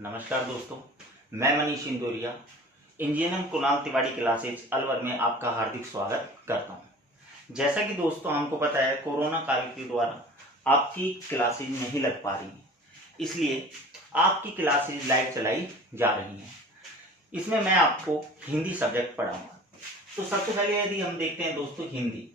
नमस्कार दोस्तों, मैं मनीष इंदौरिया इंजीनियरिंग कुणाल तिवारी क्लासेज अलवर में आपका हार्दिक स्वागत करता हूं। जैसा कि दोस्तों हमको पता है, कोरोना काल के द्वारा आपकी क्लासेज नहीं लग पा रही है, इसलिए आपकी क्लासेज लाइव चलाई जा रही हैं। इसमें मैं आपको हिंदी सब्जेक्ट पढ़ाऊंगा। तो सबसे पहले यदि हम देखते हैं दोस्तों हिंदी,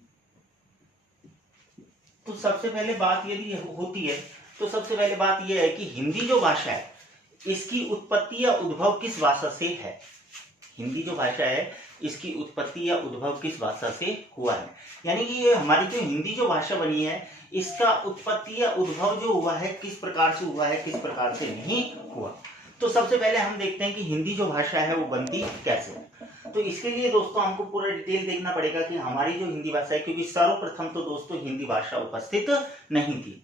तो सबसे पहले बात यदि होती है तो सबसे पहले बात यह है कि हिंदी जो भाषा है इसकी उत्पत्ति या उद्भव किस भाषा से है। हिंदी जो भाषा है इसकी उत्पत्ति या उद्भव किस भाषा से हुआ है, यानी कि ये हमारी जो हिंदी जो भाषा बनी है इसका उत्पत्ति या उद्भव जो हुआ है किस प्रकार से हुआ है, किस प्रकार से नहीं हुआ। तो सबसे पहले हम देखते हैं कि हिंदी जो भाषा है वो बनती कैसे है। तो इसके लिए दोस्तों हमको पूरा डिटेल देखना पड़ेगा कि हमारी जो हिंदी भाषा है, क्योंकि सर्वप्रथम तो दोस्तों हिंदी भाषा उपस्थित नहीं थी।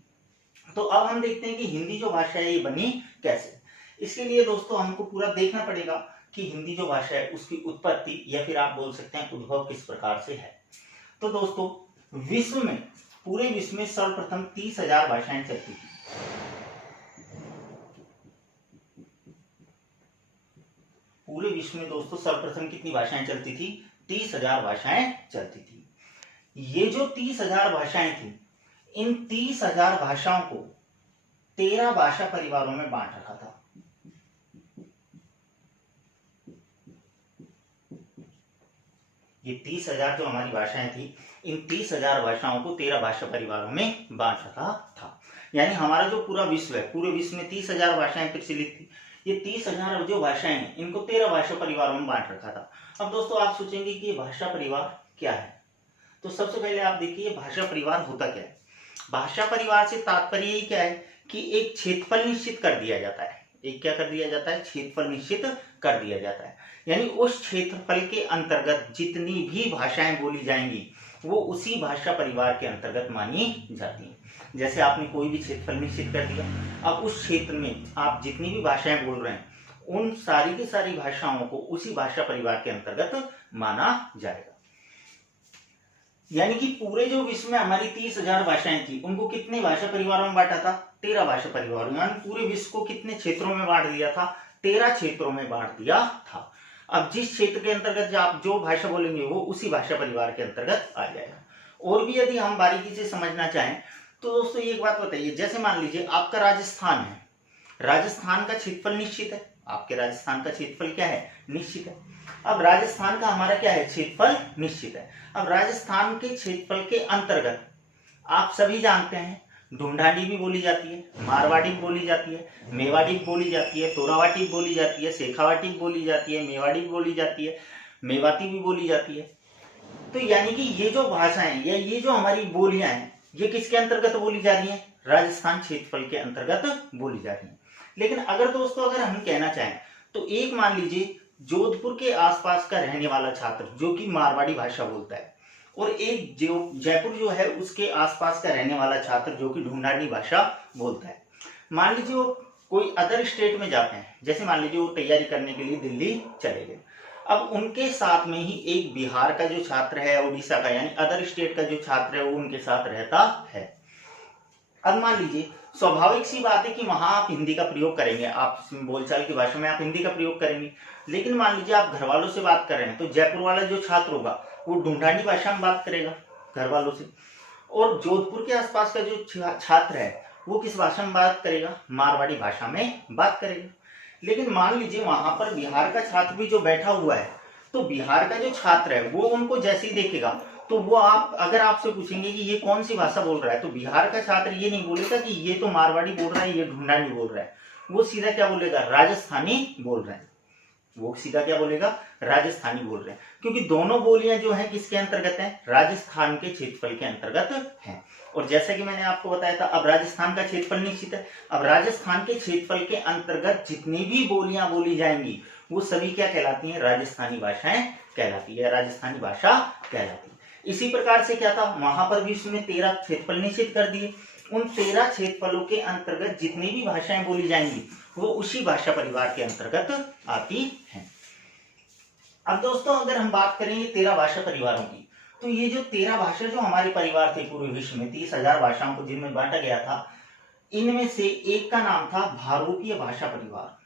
तो अब हम देखते हैं कि हिंदी जो भाषा है ये बनी कैसे। इसके लिए दोस्तों हमको पूरा देखना पड़ेगा कि हिंदी जो भाषा है उसकी उत्पत्ति या फिर आप बोल सकते हैं उद्भव किस प्रकार से है। तो दोस्तों विश्व में, पूरे विश्व में सर्वप्रथम 30,000 भाषाएं चलती थी। पूरे विश्व में दोस्तों सर्वप्रथम कितनी भाषाएं चलती थी? 30,000 भाषाएं चलती थी। ये जो 30,000 भाषाएं थी, इन 30,000 भाषाओं को 13 भाषा परिवारों में बांट रखा था। ये 30,000 जो हमारी भाषाएं थी, इन 30,000 भाषाओं को 13 भाषा परिवारों में बांट रखा था। यानी हमारा जो पूरा विश्व है, पूरे विश्व में 30,000 भाषाएं प्रचलित थी। ये 30,000 जो भाषाएं हैं इनको 13 भाषा परिवारों में बांट रखा था। अब दोस्तों आप सोचेंगे कि ये भाषा परिवार क्या है, तो सबसे पहले आप देखिए भाषा परिवार होता क्या है। भाषा परिवार से तात्पर्य ये क्या है कि एक क्षेत्रफल निश्चित कर दिया जाता है। एक क्या कर दिया जाता है? क्षेत्रफल निश्चित कर दिया जाता है। यानी उस क्षेत्रफल के अंतर्गत जितनी भी भाषाएं बोली जाएंगी वो उसी भाषा परिवार के अंतर्गत मानी जाती हैं। जैसे आपने कोई भी क्षेत्रफल निश्चित कर दिया, अब उस क्षेत्र में आप जितनी भी भाषाएं बोल रहे हैं उन सारी की सारी भाषाओं को उसी भाषा परिवार के अंतर्गत माना जाएगा। यानी कि पूरे जो विश्व में हमारी 30,000 भाषाएं थी उनको कितने भाषा परिवारों में बांटा था? 13 भाषा परिवारों में। यानी पूरे विश्व को कितने क्षेत्रों में बांट दिया था? 13 क्षेत्रों में बांट दिया था। अब जिस क्षेत्र के अंतर्गत आप जो भाषा बोलेंगे वो उसी भाषा परिवार के अंतर्गत आ जाएगा। और भी यदि हम बारीकी से समझना चाहें तो दोस्तों एक बात बताइए, जैसे मान लीजिए आपका राजस्थान है, राजस्थान का क्षेत्रफल निश्चित है। आपके राजस्थान का क्षेत्रफल क्या है? निश्चित है। अब राजस्थान का हमारा क्या है? क्षेत्रफल निश्चित है। अब राजस्थान के क्षेत्रफल के अंतर्गत आप सभी जानते हैं ढूंढानी भी बोली जाती है, मारवाड़ी भी बोली जाती है, मेवाड़ी भी बोली जाती है, तोरावाटी भी बोली जाती है, शेखावाटी भी बोली जाती है, मेवाड़ी भी बोली जाती है, मेवाती भी बोली जाती है। तो यानी कि ये जो भाषाएं या ये जो हमारी बोलियां हैं ये किसके अंतर्गत बोली जा रही हैं? राजस्थान क्षेत्रफल के अंतर्गत बोली जा रही हैं। लेकिन अगर दोस्तों अगर हम कहना चाहें तो एक मान लीजिए जोधपुर के आसपास का रहने वाला छात्र जो कि मारवाड़ी भाषा बोलता है, और एक जो जयपुर जो है उसके आसपास का रहने वाला छात्र जो कि ढूंढानी भाषा बोलता है। मान लीजिए वो कोई अदर स्टेट में जाते हैं, जैसे मान लीजिए वो तैयारी करने के लिए दिल्ली चले गए। अब उनके साथ में ही एक बिहार का जो छात्र है, उड़ीसा का यानी अदर स्टेट का जो छात्र है वो उनके साथ रहता है। अब मान लीजिए स्वाभाविक सी बात है कि वहां आप हिंदी का प्रयोग करेंगे, आप बोलचाल की भाषा में आप हिंदी का प्रयोग करेंगे। लेकिन मान लीजिए आप घर वालों से बात कर रहे हैं तो जयपुर वाला जो छात्र होगा वो ढूंढानी भाषा में बात करेगा घर वालों से, और जोधपुर के आसपास का जो छात्र है वो किस भाषा में बात करेगा? मारवाड़ी भाषा में बात करेगा। लेकिन मान लीजिए वहां पर बिहार का छात्र भी जो बैठा हुआ है, तो बिहार का जो छात्र है वो उनको जैसे ही देखेगा तो वो अगर आपसे पूछेंगे कि ये कौन सी भाषा बोल रहा है, तो बिहार का छात्र ये नहीं बोलेगा कि ये तो मारवाड़ी बोल रहा है, ये ढूंढानी बोल रहा है। वो सीधा क्या बोलेगा? राजस्थानी बोल रहे हैं। वो सीधा क्या बोलेगा? राजस्थानी बोल रहे हैं, क्योंकि दोनों बोलियां जो हैं किसके अंतर्गत हैं? राजस्थान के क्षेत्रफल के अंतर्गत हैं। और जैसा कि मैंने आपको बताया था, अब राजस्थान का क्षेत्रफल निश्चित है। अब राजस्थान के क्षेत्रफल के अंतर्गत जितनी भी बोलियां बोली जाएंगी वो सभी क्या कहलाती हैं? राजस्थानी भाषाएं कहलाती है, राजस्थानी भाषा कहलाती है। इसी प्रकार से क्या था, वहां पर भी उसने 13 क्षेत्रफल निश्चित कर दिए। उन 13 क्षेत्रफलों के अंतर्गत जितनी भी भाषाएं बोली जाएंगी वो उसी भाषा परिवार के अंतर्गत आती हैं। अब दोस्तों अगर हम बात करेंगे 13 भाषा परिवारों की, तो ये जो 13 भाषा जो हमारे परिवार थे पूरे विश्व में 30,000 भाषाओं को जिनमें बांटा गया था, इनमें से एक का नाम था भारूपीय भाषा परिवार।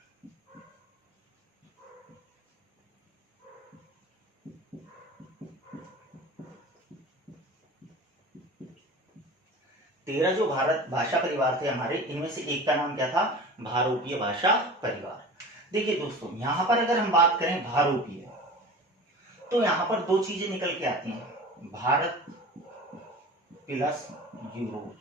13 जो भारत भाषा परिवार थे हमारे, इनमें से एक का नाम क्या था? भारोपीय भाषा परिवार। देखिए दोस्तों, यहां पर अगर हम बात करें भारोपीय, तो यहां पर दो चीजें निकल के आती हैं, Bharat plus Europe.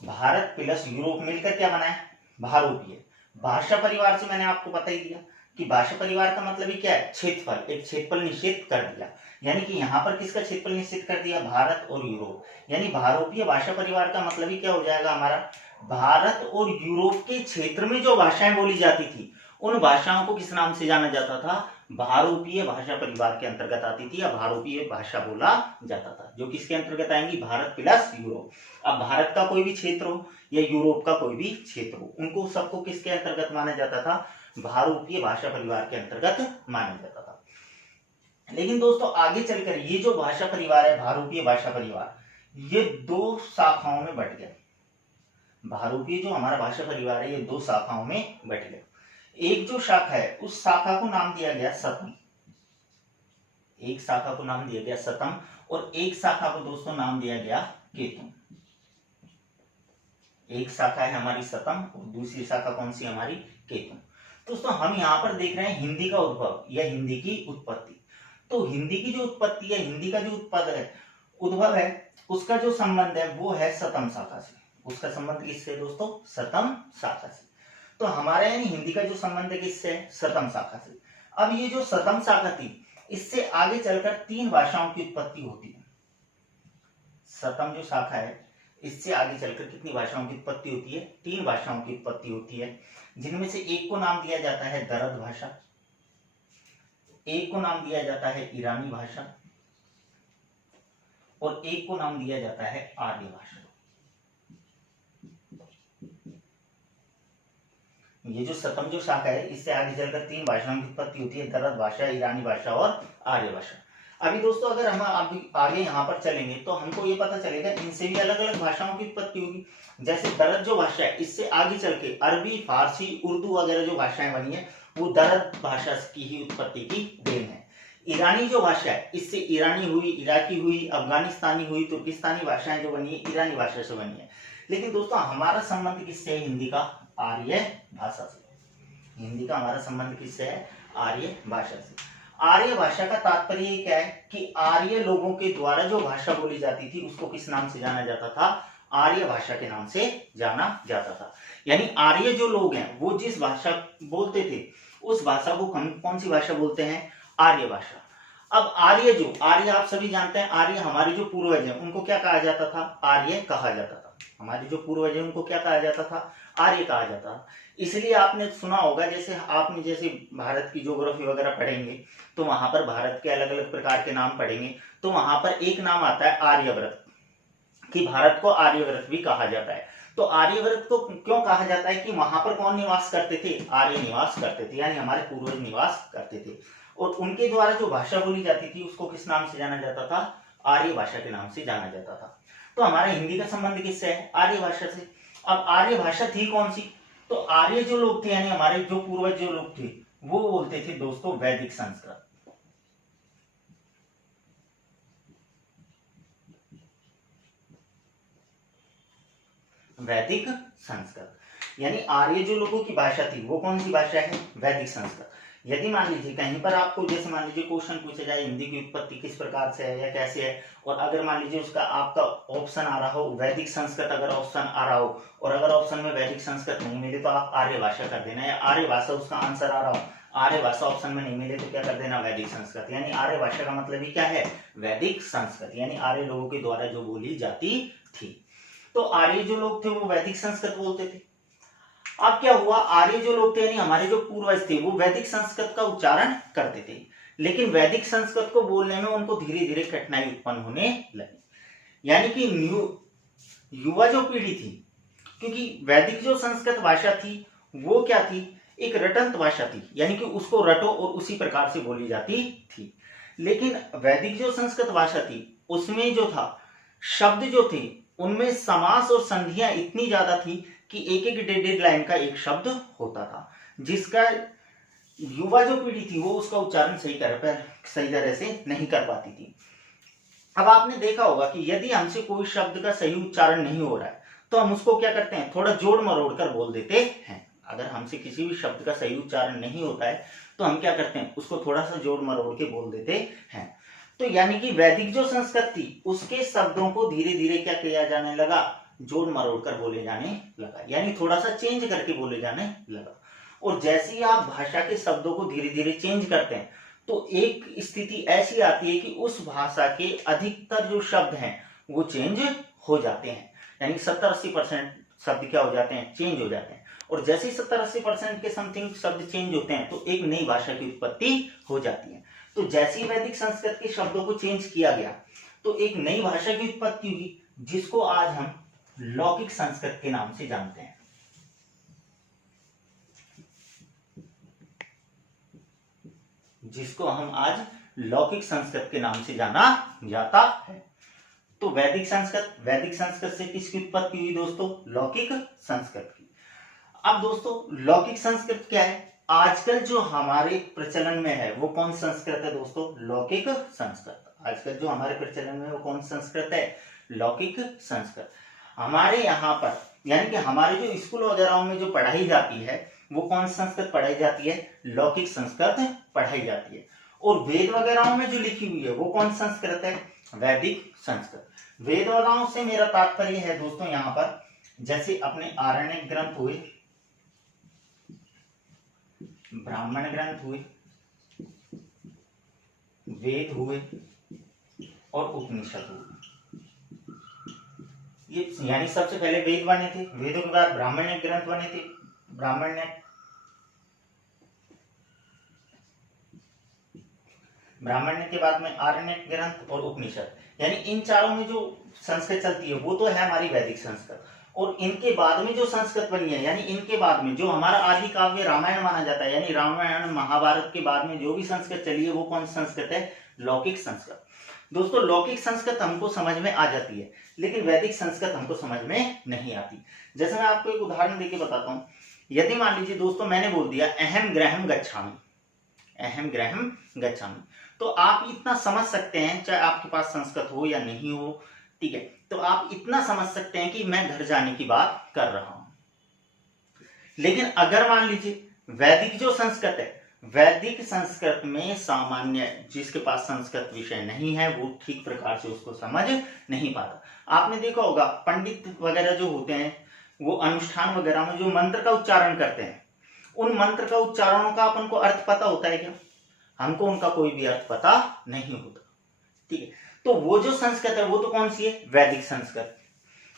Bharat plus Europe मिलकर क्या बना है? भारोपीय भाषा परिवार से मैंने आपको बता ही दिया कि भाषा परिवार का मतलब ही क्या है? क्षेत्रफल, एक क्षेत्रफल निश्चित कर दिया। यानी कि यहाँ पर किसका क्षेत्रफल निश्चित कर दिया? भारत और यूरोप। यानी भारोपीय भाषा परिवार का मतलब ही क्या हो जाएगा हमारा? भारत और यूरोप के क्षेत्र में जो भाषाएं बोली जाती थी, उन भाषाओं को किस नाम से जाना जाता था? भारोपीय भाषा परिवार के अंतर्गत आती थी, या भारोपीय भाषा बोला जाता था, जो किसके अंतर्गत आएंगी? Bharat plus Europe. अब भारत का कोई भी क्षेत्र हो या यूरोप का कोई भी क्षेत्र हो, उनको सबको किसके अंतर्गत माना जाता था? भारोपीय भाषा परिवार के अंतर्गत माना जाता था। लेकिन दोस्तों आगे चलकर ये जो भाषा परिवार है, भारोपीय भाषा परिवार, ये दो शाखाओं में बट गया। भारोपीय जो हमारा भाषा परिवार है, ये दो शाखाओं में बट गया। एक जो शाखा है, उस शाखा को नाम दिया गया सतम। एक शाखा को नाम दिया गया सतम, और एक शाखा को दोस्तों नाम दिया गया केतुम। एक शाखा है हमारी सतम और दूसरी शाखा कौन सी? हमारी केतुम। दोस्तों हम यहां पर देख रहे हैं हिंदी का उद्भव या हिंदी की उत्पत्ति। तो हिंदी की जो उत्पत्ति है, हिंदी का जो उद्भव है, उसका जो संबंध है वो है सतम शाखा से। उसका संबंध किससे दोस्तों? सतम शाखा से। तो हमारे यानी हिंदी का जो संबंध है किससे? सतम शाखा से। अब ये जो सतम शाखा थी, इससे आगे चलकर 3 भाषाओं की उत्पत्ति होती है। सतम जो शाखा है, इससे आगे चलकर कितनी भाषाओं की उत्पत्ति होती है? 3 भाषाओं की उत्पत्ति होती है, जिनमें से एक को नाम दिया जाता है दरद भाषा, एक को नाम दिया जाता है ईरानी भाषा, और एक को नाम दिया जाता है आर्य भाषा। ये जो सतम जो शाखा है, इससे आगे चलकर 3 भाषाओं की उत्पत्ति होती है, दरद भाषा, ईरानी भाषा और आर्य भाषा। अभी दोस्तों अगर हम आगे यहाँ पर चलेंगे तो हमको ये पता चलेगा इनसे भी अलग अलग भाषाओं की उत्पत्ति होगी। जैसे दरद जो भाषा है, इससे आगे चल के अरबी, फारसी, उर्दू वगैरह जो भाषाएं बनी है, वो दरद भाषा की ही उत्पत्ति की देन है। ईरानी जो भाषा है, इससे ईरानी हुई, इराकी हुई, अफगानिस्तानी हुई, तुर्किस्तानी भाषाएं जो बनी है, ईरानी भाषा से बनी है। लेकिन दोस्तों हमारा संबंध किससे है? हिंदी का आर्य भाषा से। हिंदी का हमारा संबंध किससे है? आर्य भाषा से। आर्य भाषा का तात्पर्य क्या है कि आर्य लोगों के द्वारा जो भाषा बोली जाती थी, उसको किस नाम से जाना जाता था? आर्य भाषा के नाम से जाना जाता था। यानी आर्य जो लोग हैं, वो जिस भाषा बोलते थे, उस भाषा को हम कौन सी भाषा बोलते हैं? आर्य भाषा। अब आर्य आप सभी जानते हैं, आर्य हमारे जो पूर्वज हैं, उनको क्या कहा जाता था? आर्य कहा जाता था। हमारे जो पूर्वज हैं, उनको क्या कहा जाता था? आर्य कहा जाता था। इसलिए आपने सुना होगा, जैसे भारत की ज्योग्राफी वगैरह पढ़ेंगे, तो वहां पर भारत के अलग अलग प्रकार के नाम पढ़ेंगे, तो वहां पर एक नाम आता है आर्यव्रत, कि भारत को आर्यव्रत भी कहा जाता है। तो आर्यव्रत को क्यों कहा जाता है? कि वहां पर कौन निवास करते थे? आर्य निवास करते थे, यानी हमारे पूर्वज निवास करते थे, और उनके द्वारा जो भाषा बोली जाती थी, उसको किस नाम से जाना जाता था? आर्य भाषा के नाम से जाना जाता था। तो हमारा हिंदी का संबंध किससे है? आर्य भाषा से। अब आर्य भाषा थी कौन सी? तो आर्य जो लोग थे, यानी हमारे जो पूर्वज जो लोग थे, वो बोलते थे दोस्तों वैदिक संस्कृत। वैदिक संस्कृत, यानी आर्य जो लोगों की भाषा थी, वो कौन सी भाषा है? वैदिक संस्कृत। यदि मान लीजिए कहीं पर आपको, जैसे मान लीजिए क्वेश्चन पूछा जाए हिंदी की उत्पत्ति किस प्रकार से है या कैसे है, और अगर मान लीजिए उसका आपका ऑप्शन आ रहा हो वैदिक संस्कृत, अगर ऑप्शन आ रहा हो, और अगर ऑप्शन में वैदिक संस्कृत नहीं मिले तो आप आर्य भाषा कर देना, या आर्य भाषा उसका आंसर आ रहा हो, आर्य भाषा ऑप्शन में नहीं मिले तो क्या कर देना? वैदिक संस्कृत। यानी आर्य भाषा का मतलब ही क्या है? वैदिक संस्कृत, यानी आर्य लोगों के द्वारा जो बोली जाती थी। तो आर्य जो लोग थे वो वैदिक संस्कृत बोलते थे। अब क्या हुआ? आर्य जो लोग थे, यानी हमारे जो पूर्वज थे, वो वैदिक संस्कृत का उच्चारण करते थे, लेकिन वैदिक संस्कृत को बोलने में उनको धीरे धीरे कठिनाई उत्पन्न होने लगी। यानी कि युवा जो पीढ़ी थी, क्योंकि वैदिक जो संस्कृत भाषा थी वो क्या थी? एक रटंत भाषा थी, यानी कि उसको रटो और उसी प्रकार से बोली जाती थी। लेकिन वैदिक जो संस्कृत भाषा थी, उसमें जो था, शब्द जो थे, उनमें समास और संधियां इतनी ज्यादा थी कि एक एक डेढ़ लाइन का एक शब्द होता था, जिसका युवा जो पीढ़ी थी वो उसका उच्चारण सही तरह से नहीं कर पाती थी। अब आपने देखा होगा कि यदि हमसे कोई शब्द का सही उच्चारण नहीं हो रहा है तो हम उसको क्या करते हैं, थोड़ा जोड़ मरोड़ कर बोल देते हैं। अगर हमसे किसी भी शब्द का सही उच्चारण नहीं होता है तो हम क्या करते हैं, उसको थोड़ा सा जोड़ मरोड़ के बोल देते हैं। तो यानी कि वैदिक जो संस्कृत थी उसके शब्दों को धीरे धीरे क्या किया जाने लगा, जोड़ मरोड़ कर बोले जाने लगा, यानी थोड़ा सा चेंज करके बोले जाने लगा। और जैसे ही आप भाषा के शब्दों को धीरे धीरे चेंज करते हैं तो एक स्थिति ऐसी आती है कि उस भाषा के अधिकतर जो शब्द हैं वो चेंज हो जाते हैं, यानी 70-80% शब्द क्या हो जाते हैं, चेंज हो जाते हैं। और जैसे ही 70-80% के समथिंग शब्द चेंज होते हैं तो एक नई भाषा की उत्पत्ति हो जाती है। तो जैसे ही वैदिक संस्कृत के शब्दों को चेंज किया गया तो एक नई भाषा की उत्पत्ति हुई जिसको आज हम लौकिक संस्कृत के नाम से जानते हैं। जिसको हम आज लौकिक संस्कृत के नाम से जाना जाता है। तो वैदिक संस्कृत से किसकी उत्पत्ति हुई दोस्तों, लौकिक संस्कृत की। अब दोस्तों लौकिक संस्कृत क्या है, आजकल जो हमारे प्रचलन में है वो कौन संस्कृत है दोस्तों, लौकिक संस्कृत। आजकल जो हमारे प्रचलन में वो कौन संस्कृत है, लौकिक संस्कृत। हमारे यहाँ पर यानी कि हमारे जो स्कूल वगैरह में जो पढ़ाई जाती है वो कौन संस्कृत पढ़ाई जाती है, लौकिक संस्कृत पढ़ाई जाती है। और वेद वगैरह में जो लिखी हुई है वो कौन संस्कृत है, वैदिक संस्कृत। वेद वगैरह से मेरा तात्पर्य है दोस्तों यहाँ पर जैसे अपने आरण्यक ग्रंथ हुए, ब्राह्मण ग्रंथ हुए, वेद हुए और उपनिषद हुए। ये यानी सबसे पहले वेद बने थे, वेदों के बाद ब्राह्मण्य ग्रंथ बने थे, ब्राह्मण्य के बाद में आरण्यक ग्रंथ और उपनिषद, यानी इन चारों में जो संस्कृत चलती है वो तो है हमारी वैदिक संस्कृत। और इनके बाद में जो संस्कृत बनी है यानी इनके बाद में जो हमारा आदि काव्य रामायण माना जाता है, यानी रामायण महाभारत के बाद में जो भी संस्कृत चली है वो कौन संस्कृत है, लौकिक संस्कृत। दोस्तों लौकिक संस्कृत हमको समझ में आ जाती है लेकिन वैदिक संस्कृत हमको समझ में नहीं आती। जैसे मैं आपको एक उदाहरण देके बताता हूँ, यदि मान लीजिए दोस्तों मैंने बोल दिया अहम गृहम गच्छामि, अहम गृहम गच्छामि, तो आप इतना समझ सकते हैं चाहे आपके पास संस्कृत हो या नहीं हो, ठीक है, तो आप इतना समझ सकते हैं कि मैं घर जाने की बात कर रहा हूं। लेकिन अगर मान लीजिए वैदिक जो संस्कृत है, वैदिक संस्कृत में सामान्य जिसके पास संस्कृत विषय नहीं है वो ठीक प्रकार से उसको समझ नहीं पाता। आपने देखा होगा पंडित वगैरह जो होते हैं वो अनुष्ठान वगैरह में जो मंत्र का उच्चारण करते हैं उन मंत्र का उच्चारणों का अपन को अर्थ पता होता है क्या, हमको उनका कोई भी अर्थ पता नहीं होता, ठीक है। तो वो जो संस्कृत है वो तो कौन सी है, वैदिक संस्कृत।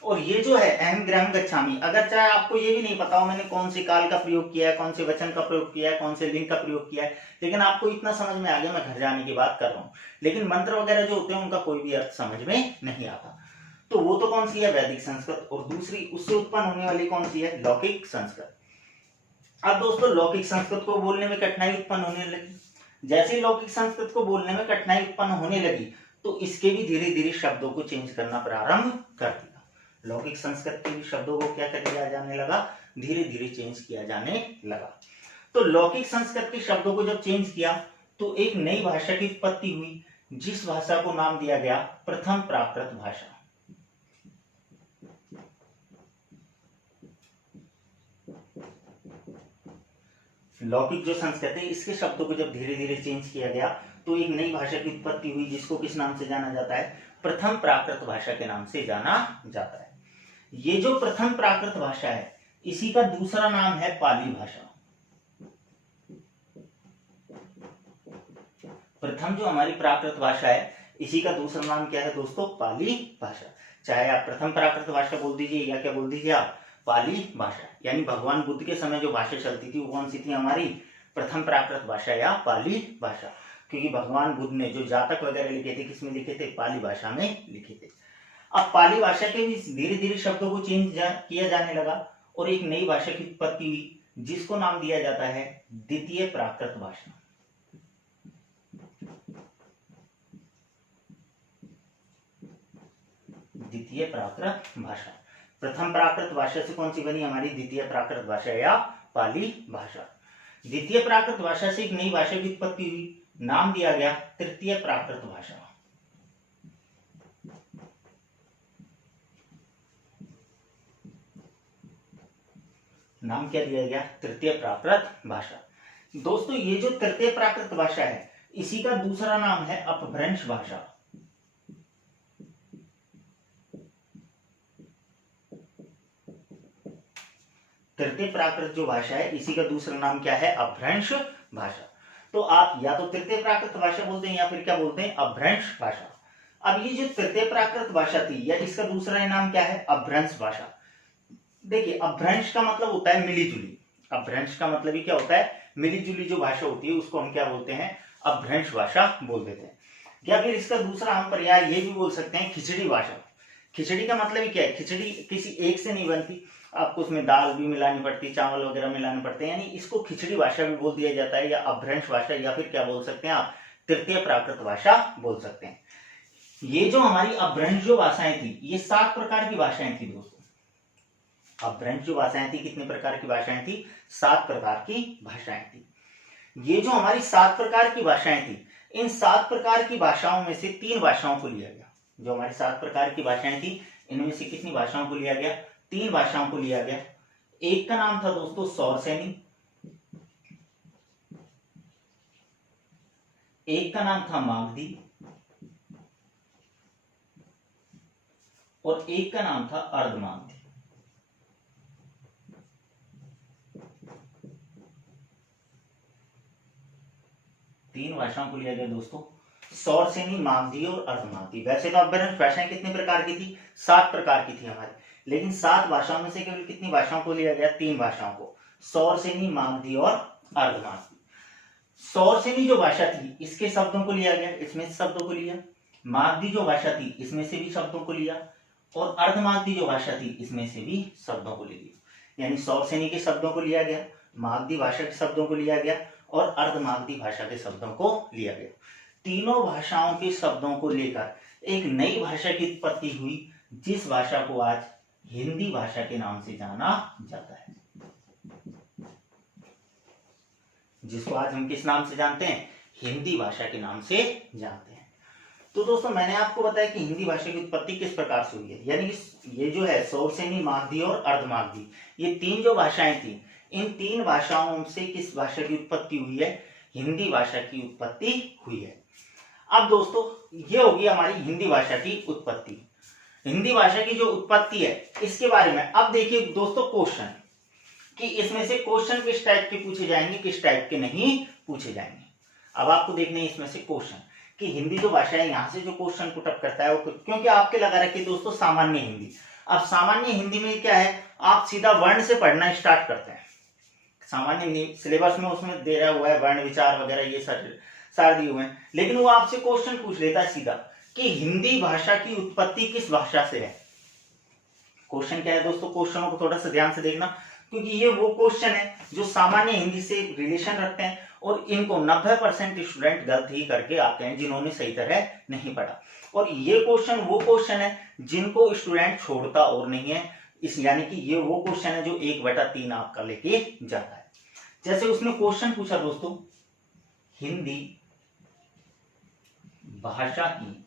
और ये जो है अहम गृहम गच्छामि, अगर चाहे आपको ये भी नहीं पता हो मैंने कौन से काल का प्रयोग किया है, कौन से वचन का प्रयोग किया है, कौन से लिंग का प्रयोग किया है, लेकिन आपको इतना समझ में आ गया मैं घर जाने की बात कर रहा हूँ, लेकिन मंत्र वगैरह जो होते हैं उनका कोई भी अर्थ समझ में नहीं आता, तो वो तो कौन सी है, वैदिक संस्कृत। और दूसरी उससे उत्पन्न होने वाली कौन सी है, लौकिक संस्कृत। अब दोस्तों लौकिक संस्कृत को बोलने में कठिनाई उत्पन्न होने लगी, जैसे ही लौकिक संस्कृत को बोलने में कठिनाई उत्पन्न होने लगी तो इसके भी धीरे धीरे शब्दों को चेंज करना प्रारंभ कर दिया। लौकिक संस्कृत के भी शब्दों को क्या कर दिया जाने लगा, धीरे धीरे चेंज किया जाने लगा। तो लौकिक संस्कृत के शब्दों को जब चेंज किया तो एक नई भाषा की उत्पत्ति हुई जिस भाषा को नाम दिया गया प्रथम प्राकृत भाषा। लौकिक जो संस्कृत है इसके शब्दों को जब धीरे धीरे चेंज किया गया तो एक नई भाषा की उत्पत्ति हुई जिसको किस नाम से जाना जाता है, प्रथम प्राकृत भाषा के नाम से जाना जाता है। ये जो प्रथम प्राकृत भाषा है इसी का दूसरा नाम है पाली भाषा। प्रथम जो हमारी प्राकृत भाषा है इसी का दूसरा नाम क्या है दोस्तों, पाली भाषा। चाहे आप प्रथम प्राकृत भाषा बोल दीजिए या क्या बोल दीजिए आप, पाली भाषा। यानी भगवान बुद्ध के समय जो भाषा चलती थी वो कौन सी थी, हमारी प्रथम प्राकृत भाषा या पाली भाषा, क्योंकि भगवान बुद्ध ने जो जातक वगैरह लिखे थे किसमें लिखे थे, पाली भाषा में लिखे थे। अब पाली भाषा के भी धीरे धीरे शब्दों को चेंज किया जाने लगा और एक नई भाषा की उत्पत्ति हुई जिसको नाम दिया जाता है द्वितीय प्राकृत भाषा। द्वितीय प्राकृत भाषा, प्रथम प्राकृत भाषा से कौन सी बनी हमारी, द्वितीय प्राकृत भाषा या पाली भाषा। द्वितीय प्राकृत भाषा से एक नई भाषा की उत्पत्ति हुई, नाम दिया गया तृतीय प्राकृत भाषा। नाम क्या दिया गया? तृतीय प्राकृत भाषा। दोस्तों ये जो तृतीय प्राकृत भाषा है इसी का दूसरा नाम है अपभ्रंश भाषा। तृतीय प्राकृत जो भाषा है इसी का दूसरा नाम क्या है? अपभ्रंश भाषा। तो आप या तो तृतीय प्राकृत भाषा बोलते हैं या फिर क्या बोलते हैं? अपभ्रंश भाषा। अब ये जो तृतीय प्राकृत भाषा थी या इसका दूसरा नाम क्या है? अपभ्रंश भाषा। देखिए अपभ्रंश का मतलब होता है मिली जुली। अपभ्रंश का मतलब ही क्या होता है? मिली जुली जो भाषा होती है उसको हम क्या बोलते हैं? अपभ्रंश भाषा बोल देते हैं। या फिर इसका दूसरा हम पर्याय ये भी बोल सकते हैं खिचड़ी भाषा। खिचड़ी का मतलब ही क्या है? खिचड़ी किसी एक से नहीं बनती, आपको उसमें दाल भी मिलानी पड़ती, चावल वगैरह मिलाने पड़ते हैं, यानी इसको खिचड़ी भाषा भी बोल दिया जाता है या अपभ्रंश भाषा, या फिर क्या बोल सकते हैं आप? तृतीय प्राकृत भाषा बोल सकते हैं। ये जो हमारी अपभ्रंश जो भाषाएं थी ये 7 प्रकार की भाषाएं थी दोस्तों। अपभ्रंश जो भाषाएं थी कितने प्रकार की भाषाएं थी? 7 प्रकार की भाषाएं थी। ये जो हमारी 7 प्रकार की भाषाएं थी इन 7 प्रकार की भाषाओं में से 3 भाषाओं को लिया गया। जो हमारी 7 प्रकार की भाषाएं थी इनमें से कितनी भाषाओं को लिया गया? 3 भाषाओं को लिया गया। एक का नाम था दोस्तों सौरसेनी, एक का नाम था मागधी और एक का नाम था अर्धमागधी। तीन भाषाओं को लिया गया दोस्तों, सौरसेनी, मागधी और अर्धमागधी। वैसे तो अपभ्रंश भाषाएं कितने प्रकार की थी? 7 प्रकार की थी हमारी, लेकिन 7 भाषाओं में से केवल कितनी भाषाओं को लिया गया? 3 भाषाओं को, सौरसेनी, मागधी और अर्धमागधी। सौरसेनी जो भाषा थी इसके शब्दों को लिया गया, इसमें से शब्दों को लिया। मागधी जो भाषा थी इसमें से भी शब्दों को लिया और अर्धमागधी जो भाषा थी इसमें से भी शब्दों को लिया। यानी सौरसेनी के शब्दों को लिया गया, मागधी भाषा के शब्दों को लिया गया और अर्धमागधी भाषा के शब्दों को लिया गया। तीनों भाषाओं के शब्दों को लेकर एक नई भाषा की उत्पत्ति हुई जिस भाषा को आज हिंदी भाषा के नाम से जाना जाता है। जिसको आज हम किस नाम से जानते हैं? हिंदी भाषा के नाम से जानते हैं। तो दोस्तों मैंने आपको बताया कि हिंदी भाषा की उत्पत्ति किस प्रकार से हुई है, यानी ये जो है सौरसेनी, मागधी और अर्धमागधी, ये 3 जो भाषाएं थी इन 3 भाषाओं से किस भाषा की उत्पत्ति हुई है? हिंदी भाषा की उत्पत्ति हुई है। अब दोस्तों ये होगी हमारी हिंदी भाषा की उत्पत्ति। हिंदी भाषा की जो उत्पत्ति है इसके बारे में अब देखिए दोस्तों क्वेश्चन, कि इसमें से क्वेश्चन किस टाइप के पूछे जाएंगे, किस टाइप के नहीं पूछे जाएंगे। अब आपको देखना है इसमें से क्वेश्चन कि हिंदी जो भाषा है यहाँ से जो क्वेश्चन पुटअप करता है वो, क्योंकि आपके लगा रखिए दोस्तों सामान्य हिंदी। अब सामान्य हिंदी में क्या है, आप सीधा वर्ण से पढ़ना स्टार्ट करते हैं। सामान्य सिलेबस में उसमें दे रहा हुआ है वर्ण विचार वगैरह ये सारे दिए हुए हैं, लेकिन वो आपसे क्वेश्चन पूछ लेता है सीधा कि हिंदी भाषा की उत्पत्ति किस भाषा से है। क्वेश्चन क्या है दोस्तों? क्वेश्चनों को थोड़ा सा ध्यान से देखना, क्योंकि ये वो क्वेश्चन है जो सामान्य हिंदी से रिलेशन रखते हैं और इनको 90% स्टूडेंट गलत ही करके आते हैं जिन्होंने सही तरह नहीं पढ़ा। और ये क्वेश्चन वो क्वेश्चन है जिनको स्टूडेंट छोड़ता और नहीं है, इस यानी कि ये वो क्वेश्चन है जो 1/3 आपका लेके जाता है। जैसे उसने क्वेश्चन पूछा दोस्तों, हिंदी भाषा की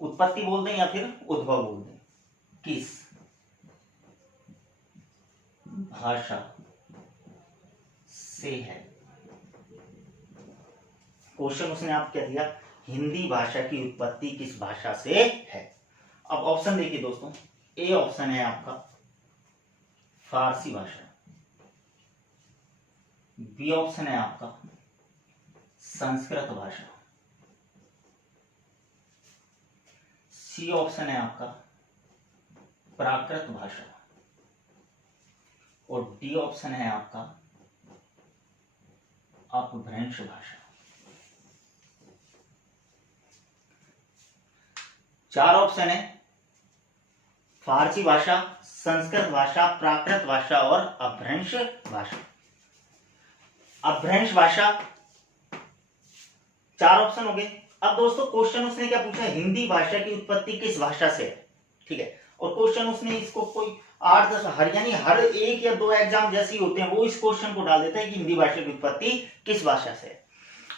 उत्पत्ति बोल दें या फिर उद्भव बोल दें, किस भाषा से है। क्वेश्चन उसने आप क्या दिया? हिंदी भाषा की उत्पत्ति किस भाषा से है। अब ऑप्शन देखिए दोस्तों, ए ऑप्शन है आपका फारसी भाषा, बी ऑप्शन है आपका संस्कृत भाषा, सी ऑप्शन है आपका प्राकृत भाषा और डी ऑप्शन है आपका अपभ्रंश भाषा। 4 ऑप्शन है, फारसी भाषा, संस्कृत भाषा, प्राकृत भाषा और अपभ्रंश भाषा। अपभ्रंश भाषा 4 ऑप्शन हो गए। अब दोस्तों क्वेश्चन उसने क्या पूछा? हिंदी भाषा की उत्पत्ति किस भाषा से है, ठीक है। और क्वेश्चन उसने इसको कोई 8-10 यानी हर 1 या 2 एग्जाम जैसे ही होते हैं वो इस क्वेश्चन को डाल देता है कि हिंदी भाषा की उत्पत्ति किस भाषा से है।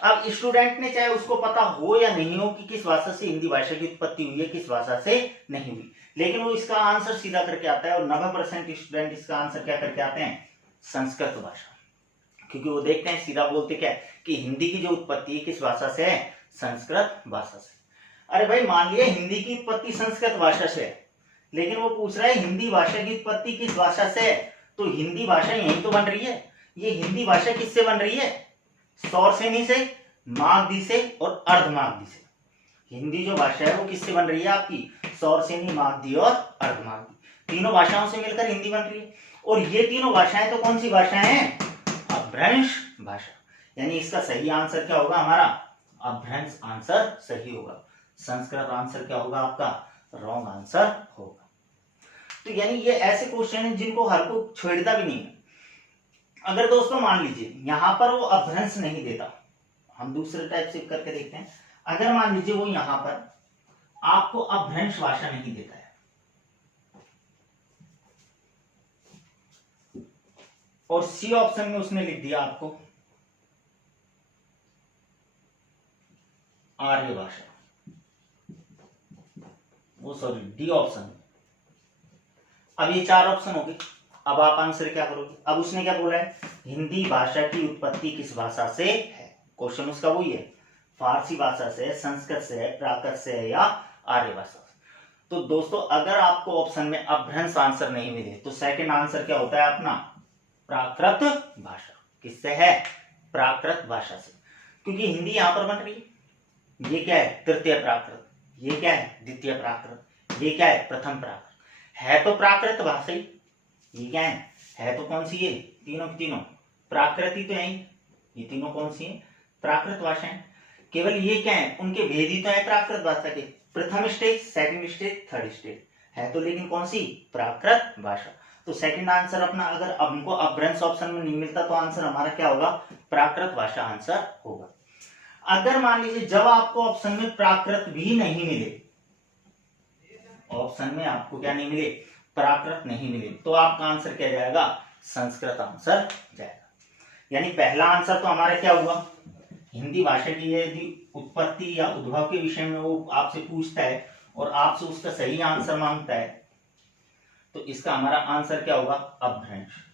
अब स्टूडेंट ने चाहे उसको पता हो या नहीं हो कि किस भाषा से हिंदी भाषा की उत्पत्ति हुई है, किस भाषा से नहीं हुई, लेकिन वो इसका आंसर सीधा करके आता है और 90% स्टूडेंट इसका आंसर क्या करके आते हैं, संस्कृत भाषा, क्योंकि वो देखते हैं सीधा बोलते क्या है कि हिंदी की जो उत्पत्ति है किस भाषा से है, संस्कृत भाषा से। अरे भाई मान लिया हिंदी की उत्पत्ति संस्कृत भाषा से है, लेकिन वो पूछ रहा है हिंदी भाषा की उत्पत्ति किस भाषा से है, तो हिंदी भाषा यही तो बन रही है। ये हिंदी भाषा किससे बन रही है, सौरसेनी से, मागधी से और अर्धमागधी से। हिंदी जो भाषा है वो किससे बन रही है आपकी, सौरसेनी, मागधी और अर्धमागधी, तीनों भाषाओं से मिलकर हिंदी बन रही है। और ये तीनों भाषाएं तो कौन सी भाषाएं हैं, अपभ्रंश भाषा। यानी इसका सही आंसर क्या होगा हमारा, अपभ्रंश आंसर सही होगा। संस्कृत आंसर क्या होगा आपका, रॉन्ग आंसर होगा। तो यानी ये ऐसे क्वेश्चन हैं जिनको हर कोई छेड़ता भी नहीं है। अगर दोस्तों मान लीजिए यहां पर वो अपभ्रंश नहीं देता, हम दूसरे टाइप से करके देखते हैं। अगर मान लीजिए वो यहां पर आपको अपभ्रंश भाषा नहीं देता है और सी ऑप्शन में उसने लिख दिया आपको आर्य भाषा, वो सॉरी डी ऑप्शन। अब ये 4 ऑप्शन हो गए, अब आप आंसर क्या करोगे। अब उसने क्या बोला है, हिंदी भाषा की उत्पत्ति किस भाषा से है, क्वेश्चन उसका वही है, फारसी भाषा से, संस्कृत से, प्राकृत से या आर्य भाषा से। तो दोस्तों अगर आपको ऑप्शन में अपभ्रंश आंसर नहीं मिले तो सेकंड आंसर क्या होता है अपना, प्राकृत भाषा। किससे है, प्राकृत भाषा से, क्योंकि हिंदी यहां पर बन रही है। ये क्या है, तृतीय प्राकृत, ये क्या है, द्वितीय प्राकृत, ये क्या है, प्रथम प्राकृत, है तो प्राकृत भाषा ही। ये क्या है तो कौन सी है, तीनों की तीनों प्राकृत ही तो है, ये तीनों कौन सी है, प्राकृत भाषाएं। केवल ये क्या है, उनके भेद ही तो है प्राकृत भाषा के, प्रथम stage, second stage, third stage, है तो लेकिन कौन सी, प्राकृत भाषा। तो सेकंड आंसर अपना, अगर हमको अपभ्रंश ऑप्शन में नहीं मिलता तो आंसर हमारा क्या होगा, प्राकृत भाषा आंसर होगा। अगर मान लीजिए जब आपको ऑप्शन में प्राकृत भी नहीं मिले, ऑप्शन में आपको क्या नहीं मिले, प्राकृत नहीं मिले, तो आपका आंसर क्या जाएगा, संस्कृत आंसर जाएगा। यानी पहला आंसर तो हमारा क्या हुआ, हिंदी भाषा की यदि उत्पत्ति या उद्भव के विषय में वो आपसे पूछता है और आपसे उसका सही आंसर मांगता है, तो इसका हमारा आंसर क्या होगा, अपभ्रंश।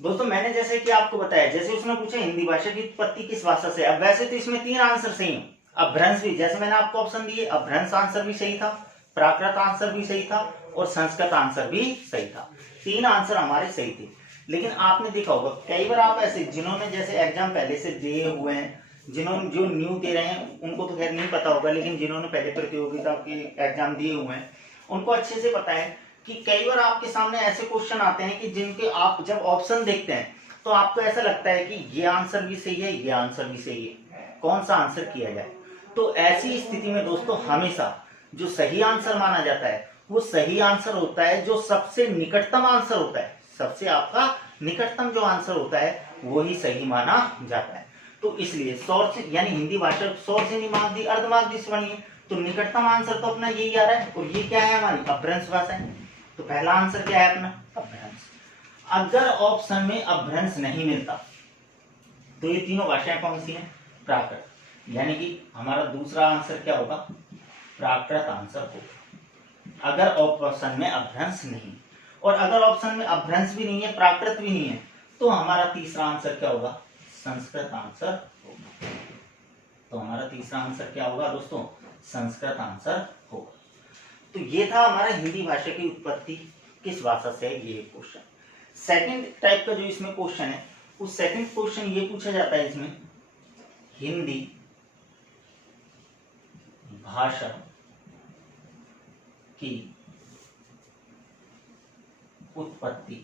दोस्तों मैंने जैसे कि आपको बताया, जैसे उसने पूछा हिंदी भाषा की उत्पत्ति किस भाषा से, अब वैसे तो इसमें 3 आंसर सही हैं। अपभ्रंश भी, जैसे मैंने आपको ऑप्शन दिए, अपभ्रंश आंसर भी सही था, प्राकृत आंसर भी सही था और संस्कृत आंसर भी सही था। 3 आंसर हमारे सही थे। लेकिन आपने देखा होगा कई बार आप ऐसे, जिन्होंने जैसे एग्जाम पहले से दिए हुए हैं, जिन्होंने जो न्यू दे रहे हैं उनको तो खैर नहीं पता होगा, लेकिन जिन्होंने पहले प्रतियोगिता के एग्जाम दिए हुए हैं उनको अच्छे से पता है कि कई बार आपके सामने ऐसे क्वेश्चन आते हैं कि जिनके आप जब ऑप्शन देखते हैं तो आपको ऐसा लगता है कि ये आंसर भी सही है, ये आंसर भी सही है, कौन सा आंसर किया जाए। तो ऐसी स्थिति में दोस्तों हमेशा जो सही आंसर माना जाता है वो सही आंसर होता है जो सबसे निकटतम आंसर होता है, सबसे आपका निकटतम जो आंसर होता है वही सही माना जाता है। तो इसलिए सोर्स यानी हिंदी भाषा सौरसेनी, मागधी, अर्धमागधी से बनी है, तो निकटतम आंसर तो अपना यही आ रहा है। और ये क्या है, हमारी अपभ्रंश भाषा है, तो पहला आंसर क्या है अपना, अपभ्रंश। अगर ऑप्शन में अपभ्रंश नहीं मिलता तो ये तीनों भाषाएं कौन सी हैं, प्राकृत, यानी कि हमारा दूसरा आंसर क्या होगा, प्राकृत आंसर होगा अगर ऑप्शन में अपभ्रंश नहीं। और अगर ऑप्शन में अपभ्रंश भी नहीं है, प्राकृत भी नहीं है, तो हमारा तीसरा आंसर क्या होगा, संस्कृत आंसर होगा। तो हमारा तीसरा आंसर क्या होगा दोस्तों, संस्कृत आंसर होगा। तो ये था हमारा हिंदी भाषा की उत्पत्ति किस भाषा से है, ये क्वेश्चन। सेकंड टाइप का जो इसमें क्वेश्चन है, उस सेकंड क्वेश्चन ये पूछा जाता है इसमें, हिंदी भाषा की उत्पत्ति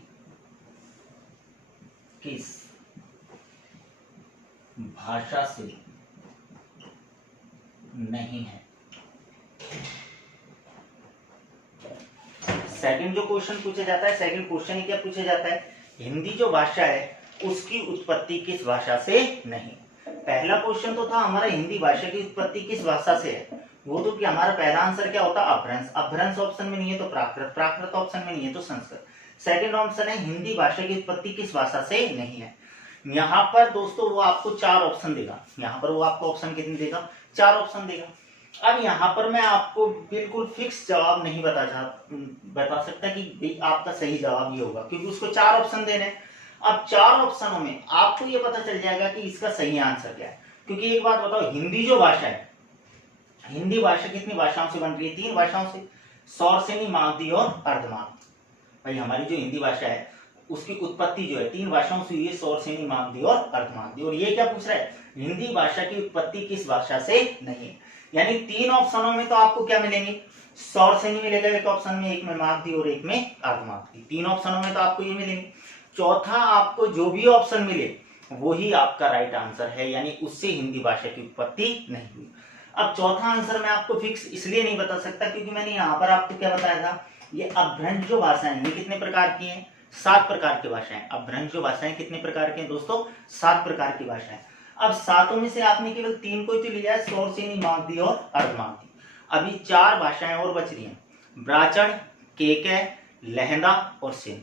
किस भाषा से नहीं है। सेकंड जो क्वेश्चन पूछा जाता है, सेकंड क्वेश्चन ही क्या पूछा जाता है, हिंदी जो भाषा है उसकी उत्पत्ति किस भाषा से नहीं। पहला क्वेश्चन तो था हमारा हिंदी भाषा की उत्पत्ति किस भाषा से है, वो तो कि हमारा पहला आंसर क्या होता, अपभ्रंश। अपभ्रंश ऑप्शन में नहीं है तो प्राकृत, प्राकृत ऑप्शन में नहीं है तो संस्कृत। सेकंड ऑप्शन है हिंदी भाषा की उत्पत्ति किस भाषा से नहीं है। यहाँ पर दोस्तों वो आपको 4 ऑप्शन देगा, यहाँ पर वो आपको ऑप्शन कितने देगा, 4 ऑप्शन देगा। अब यहाँ पर मैं आपको बिल्कुल फिक्स जवाब नहीं बता सकता कि आपका सही जवाब ये होगा, क्योंकि उसको 4 ऑप्शन देने हैं। अब 4 ऑप्शनों में आपको ये पता चल जाएगा कि इसका सही आंसर क्या है। क्योंकि एक बात बताओ, हिंदी जो भाषा है, हिंदी भाषा कितनी भाषाओं से बन रही है, 3 भाषाओं से, सौरसेनी, मागधी और अर्धमागधी। भाई हमारी जो हिंदी भाषा है उसकी उत्पत्ति जो है 3 भाषाओं से हुई है, सौरसेनी, मागधी और अर्धमागधी। और ये क्या पूछ रहा है, हिंदी भाषा की उत्पत्ति किस भाषा से नहीं है। यानी 3 ऑप्शनों में तो आपको क्या मिलेंगे, सौरसेनी मिलेगा एक ऑप्शन में, एक में मागधी और एक में अर्धमागधी। 3 ऑप्शनों में तो आपको ये मिलेंगे। चौथा आपको जो भी ऑप्शन मिले वही आपका राइट आंसर है, यानी उससे हिंदी भाषा की उत्पत्ति नहीं हुई। अब चौथा आंसर मैं आपको फिक्स इसलिए नहीं बता सकता क्योंकि मैंने यहाँ पर आपको क्या बताया था, ये अपभ्रंश जो भाषाएं ये कितने प्रकार की हैं, 7 प्रकार की भाषाएं। अपभ्रंश जो भाषाएं कितने प्रकार की हैं दोस्तों, 7 प्रकार की भाषाएं। अब 7 में से आपने केवल 3 को तो लिया है, सौरसेनी, मागधी और अर्धमागधी। अभी 4 भाषाएं और बच रही हैं, ब्राह्मण, केकय, लहंदा और सिंध।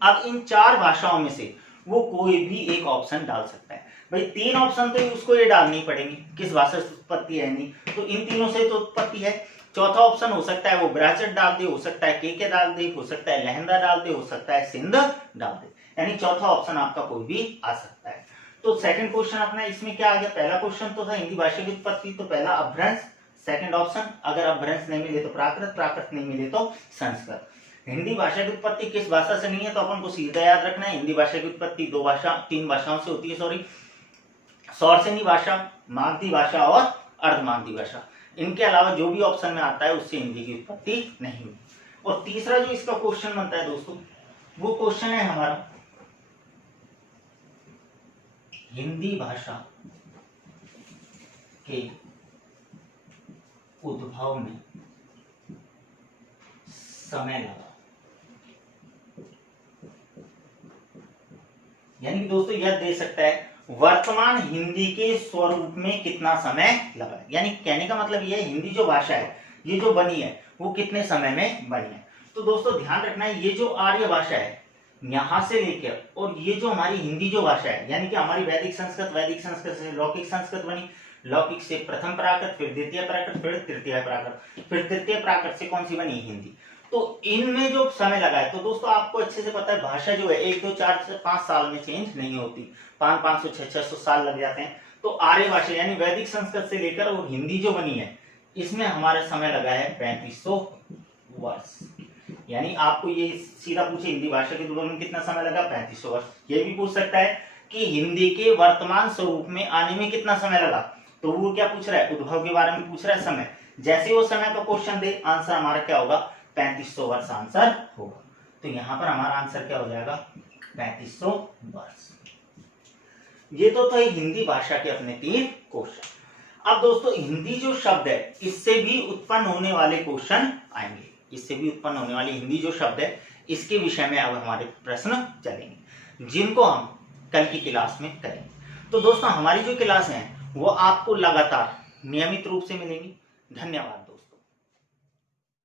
अब इन 4 भाषाओं में से वो कोई भी एक ऑप्शन डाल सकता है। भाई 3 ऑप्शन तो उसको ये डालनी पड़ेंगी, किस भाषा से उत्पत्ति है नहीं, तो इन तीनों से तो उत्पत्ति है। चौथा ऑप्शन हो सकता है वो ब्राह्मण डाल दे, हो सकता है केके डाल दे, हो सकता है लहंदा डाल दे, हो सकता है सिंध डाल दे, यानी चौथा ऑप्शन आपका कोई भी आ सकता है। तो सेकंड क्वेश्चन अपना इसमें क्या आ गया, पहला क्वेश्चन तो था हिंदी भाषा की उत्पत्ति, तो पहला अपभ्रंश, सेकंड ऑप्शन अगर अपभ्रंश नहीं मिले तो प्राकृत, प्राकृत नहीं मिले तो संस्कृत। हिंदी भाषा की उत्पत्ति किस भाषा से नहीं है, तो अपन को सीधा याद रखना है हिंदी भाषा की उत्पत्ति 3 भाषाओं से होती है, सौरसेनी भाषा, मागधी भाषा और अर्धमागधी भाषा। इनके अलावा जो भी ऑप्शन में आता है उससे हिंदी की उत्पत्ति नहीं हुई। और तीसरा जो इसका क्वेश्चन बनता है दोस्तों, वो क्वेश्चन है हमारा हिंदी भाषा के उद्भव में समय लगा। यानी कि दोस्तों यह दे सकता है वर्तमान हिंदी के स्वरूप में कितना समय लगा। यानी कहने का मतलब यह है हिंदी जो भाषा है ये जो बनी है वो कितने समय में बनी है। तो दोस्तों ध्यान रखना है ये जो आर्य भाषा है यहां से लेकर और ये जो हमारी हिंदी जो भाषा है, यानी कि हमारी वैदिक संस्कृत से लौकिक संस्कृत बनी, लौकिक से प्रथम प्राकृत, फिर द्वितीय प्राकृत, फिर तृतीय प्राकृत, फिर तृतीय प्राकृत से कौन सी बनी, हिंदी। तो इनमें जो समय लगा है, तो दोस्तों आपको अच्छे से पता है भाषा जो है 1, 2, 4 से 5 साल में चेंज नहीं होती, 500, 600 साल लग जाते हैं। तो आर्य भाषा यानी वैदिक संस्कृत से लेकर और हिंदी जो बनी है इसमें हमारा समय लगा है 3500 वर्ष। यानी आपको ये सीधा पूछे हिंदी भाषा के उद्भव में कितना समय लगा, 3500 वर्ष। ये भी पूछ सकता है कि हिंदी के वर्तमान स्वरूप में आने में कितना समय लगा, तो वो क्या पूछ रहा है, उद्भव के बारे में पूछ रहा है समय। जैसे वो समय का क्वेश्चन दे आंसर हमारा क्या होगा, 3500 वर्ष आंसर होगा। तो यहां पर हमारा आंसर क्या हो जाएगा, 3500 वर्ष। ये तो थे हिंदी भाषा के अपने 3 क्वेश्चन। अब दोस्तों हिंदी जो शब्द है इससे भी उत्पन्न होने वाले क्वेश्चन आएंगे, इससे भी उत्पन्न होने वाली हिंदी जो शब्द है इसके विषय में अब हमारे प्रश्न चलेंगे जिनको हम कल की क्लास में करेंगे। तो दोस्तों हमारी जो क्लास है वो आपको लगातार नियमित रूप से मिलेंगी। धन्यवाद।